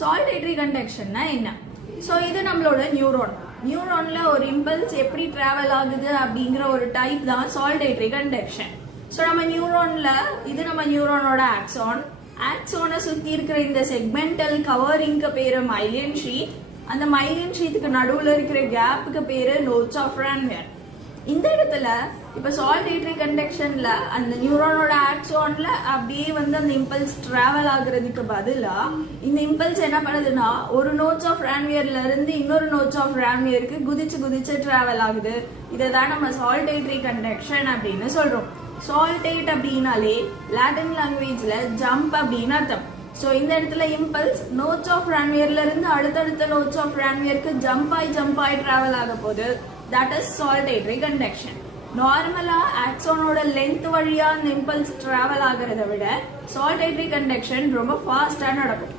சால்டேட்டரி கண்டக்ஷன்னா என்ன? ஸோ இது நம்மளோட நியூரான்ல ஒரு இம்பல்ஸ் எப்படி டிராவல் ஆகுது அப்படிங்கிற ஒரு டைப் தான் சால்டேட்டரி கண்டக்ஷன். ஸோ நம்ம நியூரானோட ஆக்சானை சுத்தி இருக்கிற இந்த செக்மெண்டல் கவரிங்க்கு பேரு மைலியன் ஷீட். அந்த மைலியன் ஷீட்டுக்கு நடுவுல இருக்கிற கேப்புக்கு பேரு நோட்ஸ் ஆஃப் ரான்வியர். இந்த இடத்துல இப்ப சால்டேட்டரி கண்டக்ஷன்ல அந்த நியூரானோட ஆக்சான்ல அப்படியே அந்த இம்பல்ஸ் டிராவல் ஆகுறதுக்கு பதிலா இந்த இம்பல்ஸ் என்ன பண்ணுதுன்னா ஒரு நோட்ஸ் ஆஃப் ரான்வியர்ல இருந்து இன்னொரு நோட்ஸ் ஆஃப் ரான்வியருக்கு குதிச்சு டிராவல் ஆகுது. இதைதான் நம்ம சால்டேட்டரி கண்டக்ஷன் அப்படின்னு சொல்றோம். சால்டேட் அப்படின்னாலே லாட்டின் லாங்குவேஜ்ல ஜம்ப் அப்படின்னு அர்த்தம். சோ இந்த இடத்துல இம்பல்ஸ் நோட்ஸ் ஆஃப் ரான்வியர்ல இருந்து அடுத்தடுத்த நோட்ஸ் ஆஃப் ரான்வியருக்கு ஜம்ப் ஆகி டிராவல் ஆக போகுது. That is saltatory conduction. நார்மலா ஆக்சானோட லென்த் வழியா அந்த இம்பல்ஸ் டிராவல் ஆகிறத விட சால்டேட்டரி கண்டக்ஷன் ரொம்ப ஃபாஸ்டா நடக்கும்.